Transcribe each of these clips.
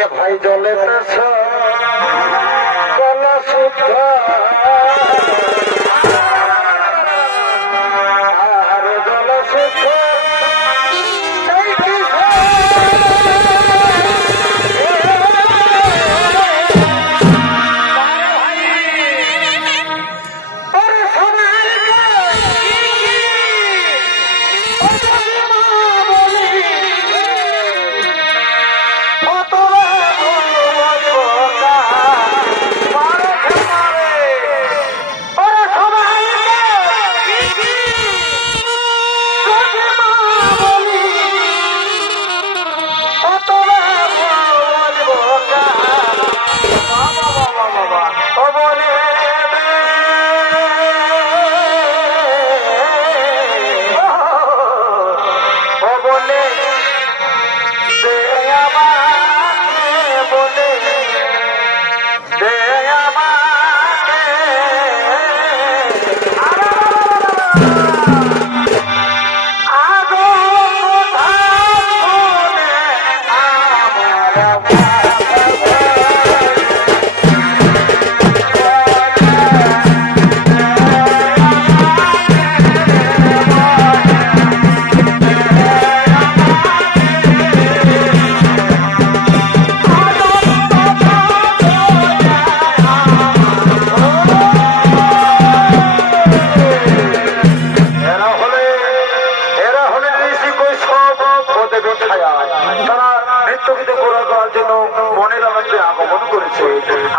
এ ভাই জলে কলা শুদ্ধ আর জল শুদ্ধ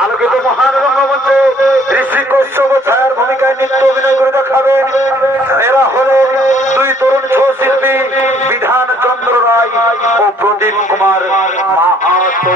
আলোকিত মহান রঙ্গমঞ্চে ঋষি কশ্যপ ছায়ার ভূমিকায় নৃত্য অভিনয় করে দেখাবেন। এরা হলেন দুই তরুণ ছৌ শিল্পী বিধান চন্দ্র রায় ও প্রদীপ কুমার মাহাতো।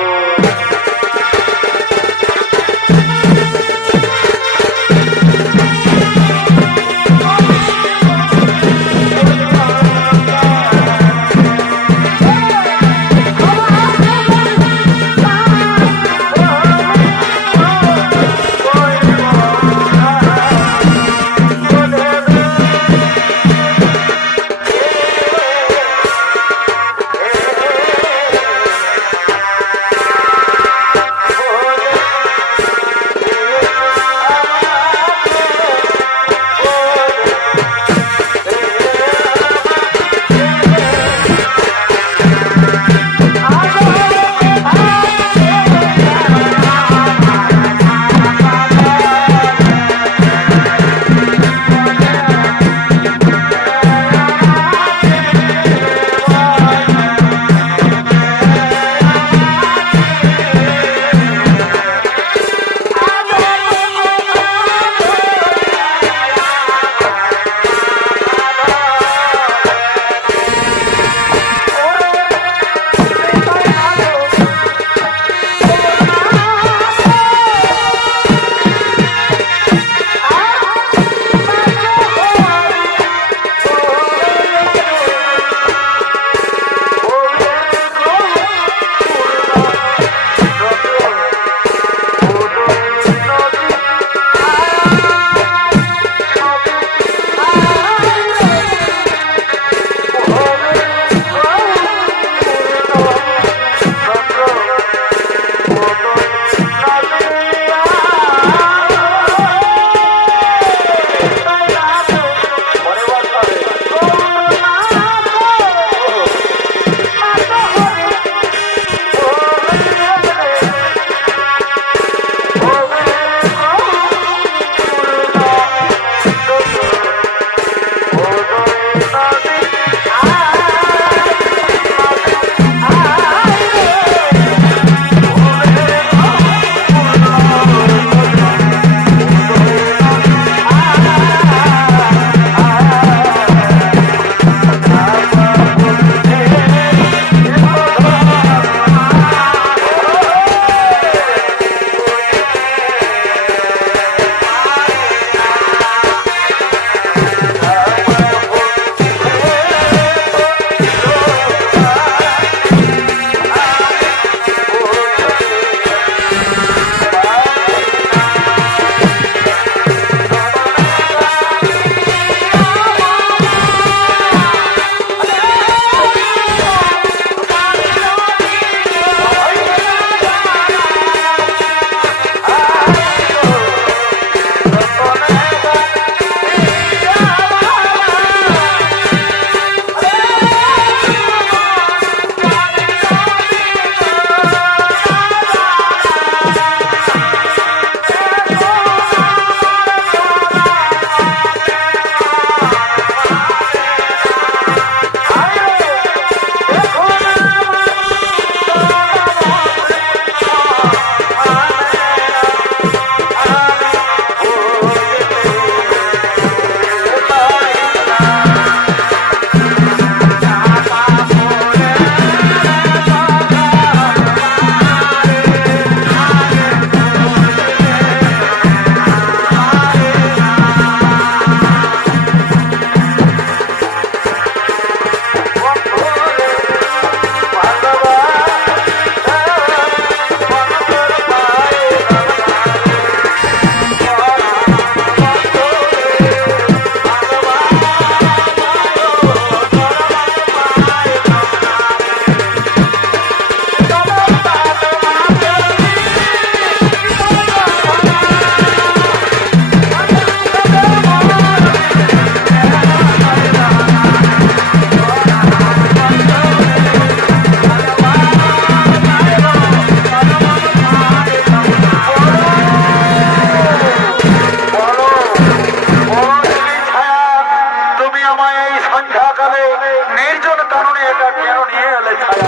হলে নির্জন কারণে এটা কেন নিয়ে এলে ছায়া?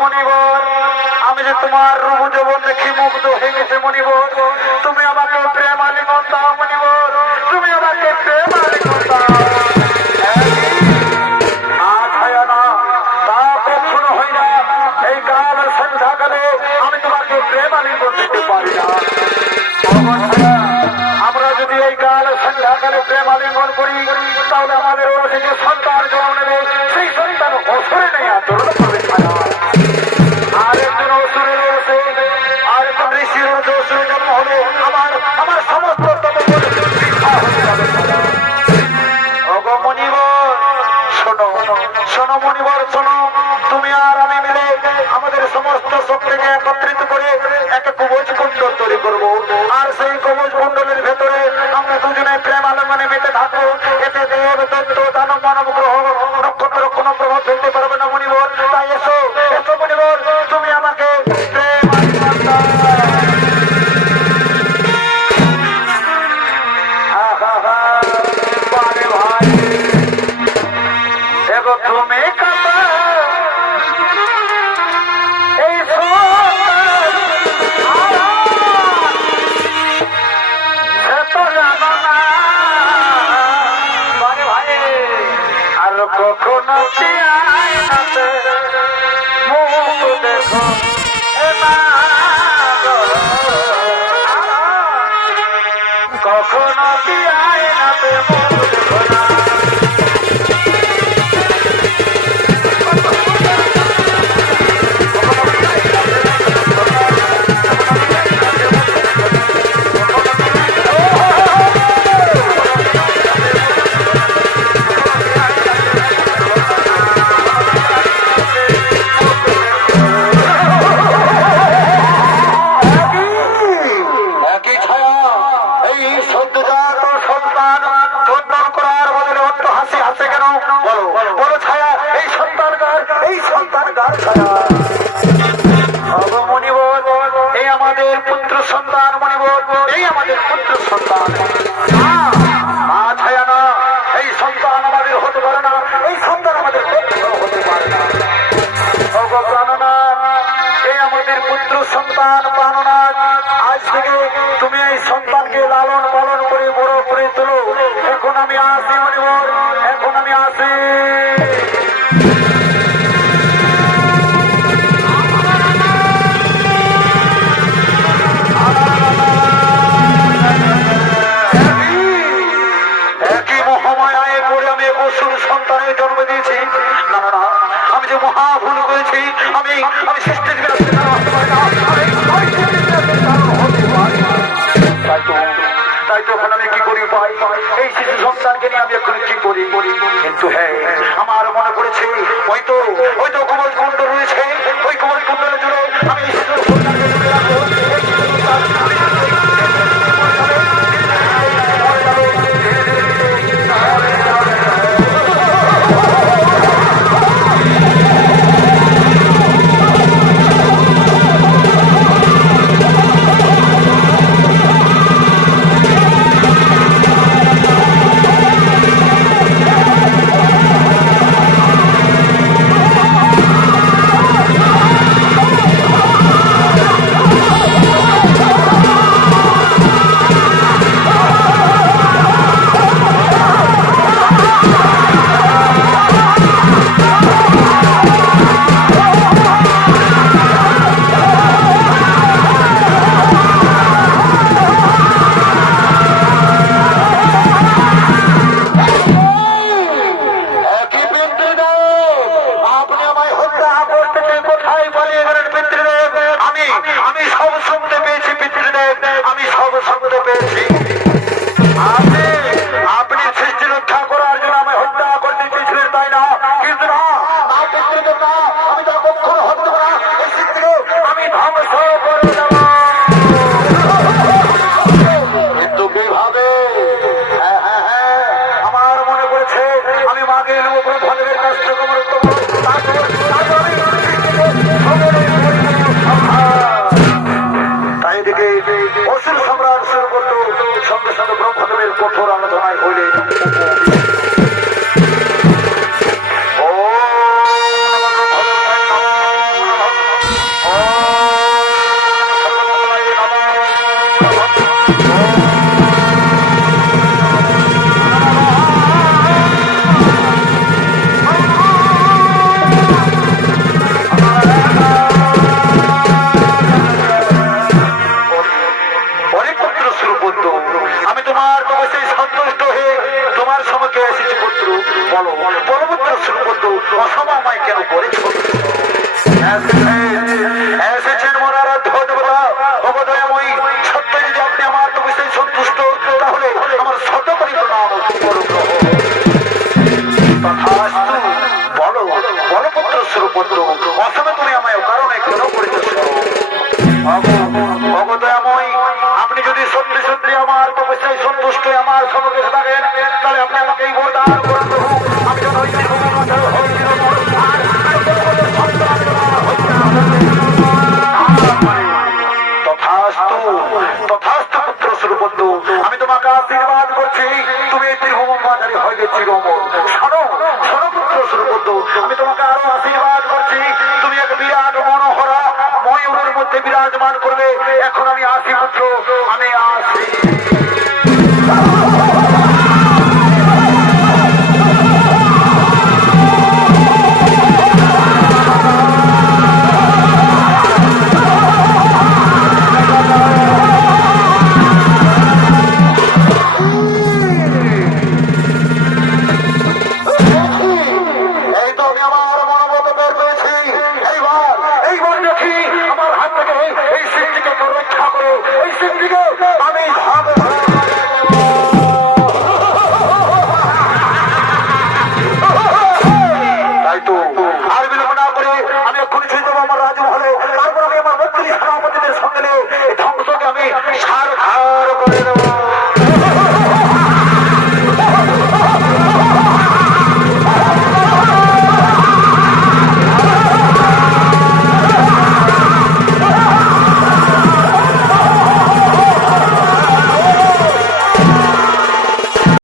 মনিবর, আমি যে তোমার রূপ যৌবন দেখি মুগ্ধ হয়ে গেছে মনিবর। তুমি আমাকে প্রেম আলিঙ্গন দাও মনিবর, তুমি আমাকে প্রেম আলিঙ্গন দাও। ছায়া না, তা কখনো হয় না। এই কাল সন্ধ্যাকালে আমি তোমাকে প্রেম আলিঙ্গন দিতে পারি না। আমরা যদি এই কাল সন্ধ্যাকালে প্রেম আলিঙ্গন করি, তাহলে আমাদের ওরা যে সন্তান জন্ম নেবে, সেই সন্তান অসুরে নেই আচরণ করবে ছায়া। আর একজন অসুরের রয়েছে, আর একজন ঋষির রয়েছে, অসুরের জন্ম হলে আমার সমস্ত বৃথা হয়ে যাবে ছায়া। মনিবর শোনো, শোনো মনিবর শোনো, তুমি আর আমি মিলে আমাদের সমস্ত শক্তিকে একত্রিত করে একটা কবচ কুণ্ডল তৈরি করবো। আর সেই কবচ কুণ্ডলের ভেতরে আমরা দুজনে প্রেম আলিঙ্গনে মেতে থাকবো। এতে দেব দৈত্য দানব মানব গ্রহ নক্ষত্র কোনো প্রভাব ফেলতে পারবে না মনিবর। তাই এসো, এসো মনিবর, তুমি আমাকে প্রেম আলিঙ্গন দাও। তুমি কাবা এই সে তো জানো না ভাই, আর কখনো মুখ দেখো কখনো কি আয় নাতে মুখ দেখো না। এই আমাদের পুত্র সন্তান মনিবর, এই আমাদের পুত্র সন্তান। ছায়া না, এই সন্তান আমাদের হতে পারে না, এই সন্তান আমাদের হতে পারে না। প্রাণনাথ, এই আমাদের পুত্র সন্তান প্রাণনাথ, আজ থেকে তুমি এই সন্তানকে লালন পালন করে বড় করে তোলো। এখন আমি আসি মনিবর, এখন আমি আসি। সন্তানের জন্ম দিয়েছি, না না না, আমি যে মহা ভুল করেছি, আমি সৃষ্টির বিরুদ্ধে তাই তো এখন আমি কি করি পাই, এই শিশু সন্তানকে নিয়ে আমি এখন কি করি। কিন্তু হ্যাঁ, আমার মনে পড়েছে ওই তো কমল কুণ্ড রয়েছে, ওই কমল কুণ্ডের জন্য আমি শিশু সন্তানকে তুলে রাখবো। বলো বলপুত্র সুরপুত্র অসম আমায় কেন করেছ? এসেছেন মরার দেবতা অবদয়ময়ী, সত্য যদি আপনি আমার তো বিষয়ে সন্তুষ্ট, তাহলে আমার শত করি প্রণাম করুন। তথাস্তু, বলো বলপুত্র সুরপুত্র অসমে তুমি আমায় কারণে কেন করেছ? অবদয়ময়ী, আপনি যদি সত্যি সত্যি আমার তো বিষয়ে সন্তুষ্ট আমার সঙ্গে থাকেন, তাহলে আপনি আমাকে এই বরদান করুন। আমি যেন ওই তথাস্তু পুত্র সুরপুত্র, আমি তোমাকে আশীর্বাদ করছি, তুমি এই তীরভূম বাজারে হয়ে চিরমর। শোনো শোনো পুত্র সুরপুত্র, আমি তোমাকে আরো আশীর্বাদ করছি, তুমি এক বিরাট মনোহরা ময়ূরের মধ্যে বিরাজমান করবে। এখন আমি আসি পুত্র, আমি আসি। ধ্বংসকে আমি